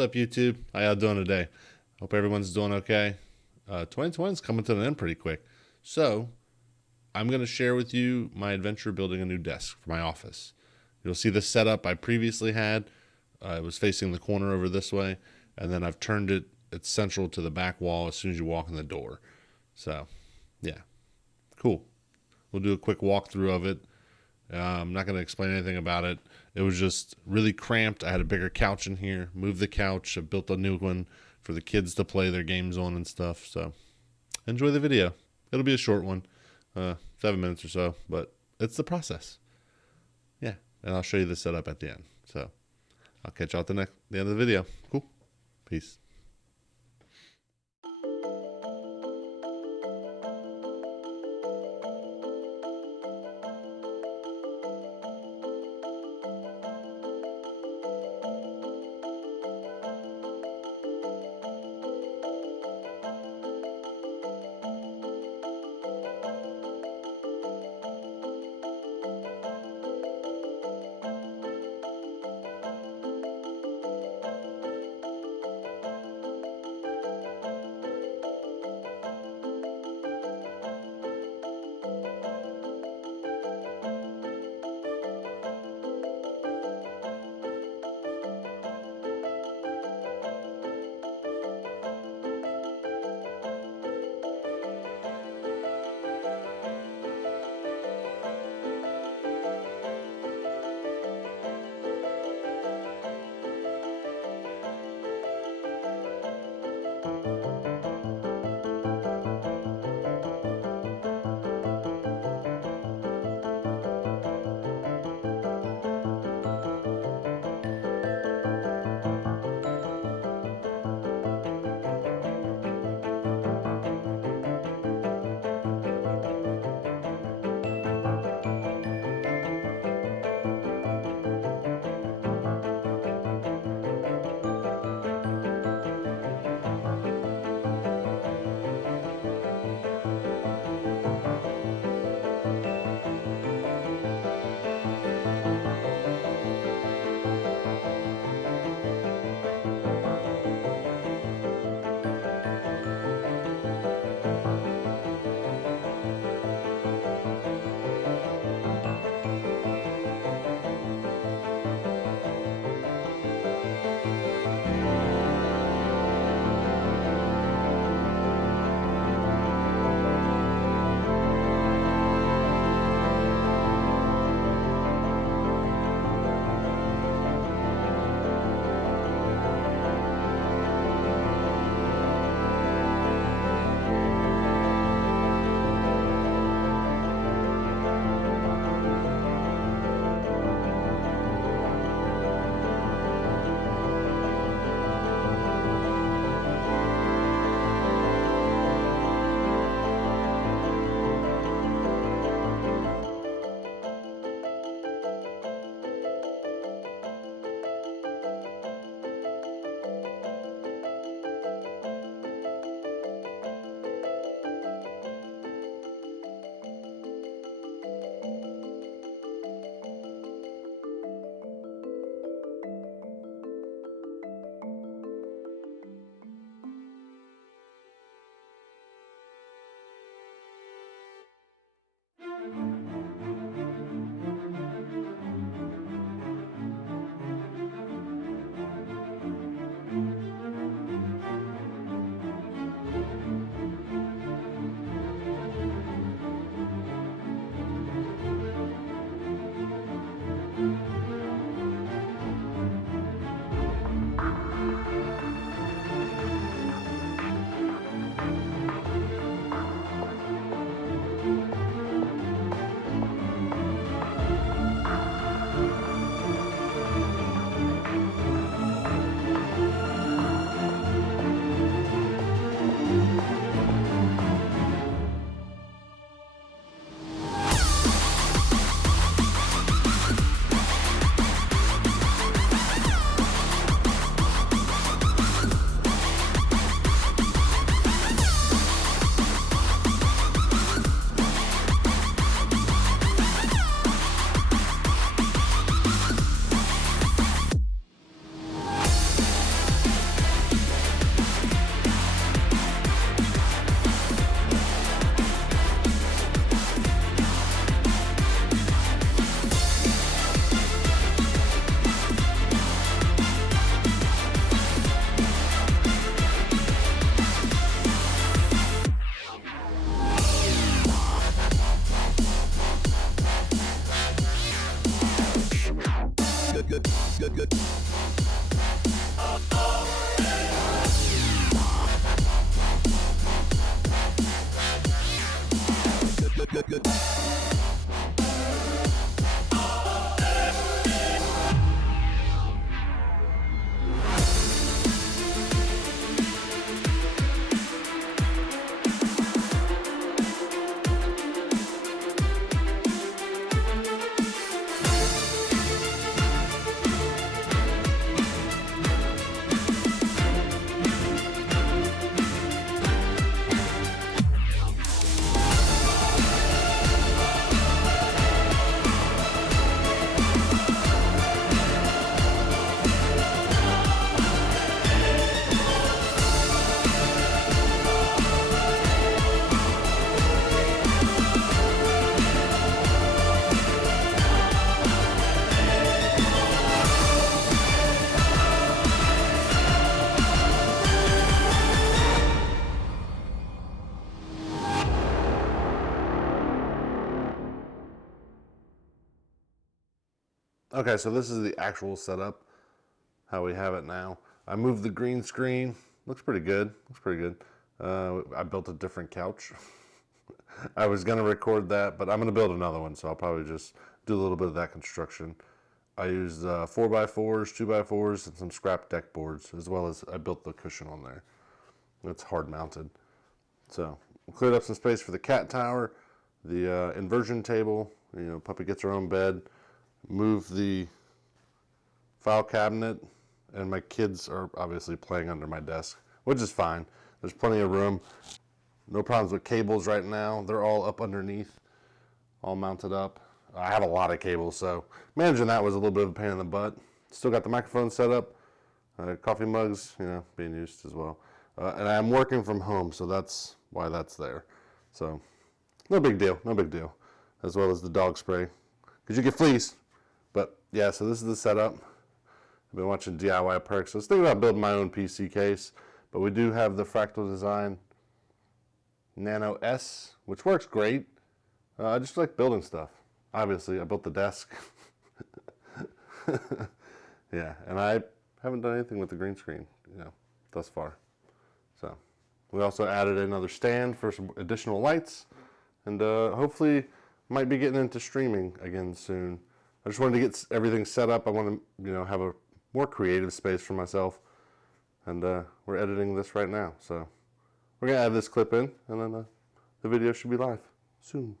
up, YouTube? How y'all doing today? Hope everyone's doing okay. 2020 is coming to an end pretty quick. So, I'm going to share with you my adventure building a new desk for my office. You'll see the setup I previously had. It was facing the corner over this way, and then I've turned it, it's central to the back wall as soon as you walk in the door. So, yeah, cool. We'll do a quick walkthrough of it. I'm not going to explain anything about it. It was just really cramped. I had a bigger couch in here. Moved the couch. I built a new one for the kids to play their games on and stuff. So enjoy the video. It'll be a short one, 7 minutes or so, but it's the process. Yeah, and I'll show you the setup at the end. So I'll catch you at the end of the video. Cool. Peace. Okay, so this is the actual setup, how we have it now. I moved the green screen. Looks pretty good. Looks pretty good. I built a different couch. I was gonna record that, but I'm gonna build another one, so I'll probably just do a little bit of that construction. I used 4x4s, 2x4s, and some scrap deck boards, as well as I built the cushion on there. It's hard mounted. So we cleared up some space for the cat tower, the inversion table. You know, puppy gets her own bed. Move the file cabinet, and my kids are obviously playing under my desk, which is fine. There's plenty of room. No problems with cables right now. They're all up underneath, all mounted up. I have a lot of cables, so managing that was a little bit of a pain in the butt. Still got the microphone set up, coffee mugs, you know, being used as well. And I'm working from home, so that's why that's there. So no big deal, no big deal. As well as the dog spray, because you get fleas. But yeah, so this is the setup. I've been watching DIY Perks. I was thinking about building my own PC case, but we do have the Fractal Design Nano S, which works great. I just like building stuff. Obviously, I built the desk. Yeah, and I haven't done anything with the green screen, you know, thus far. So we also added another stand for some additional lights, and hopefully might be getting into streaming again soon. I just wanted to get everything set up. I want to, you know, have a more creative space for myself, and we're editing this right now. So we're gonna add this clip in, and then the video should be live soon.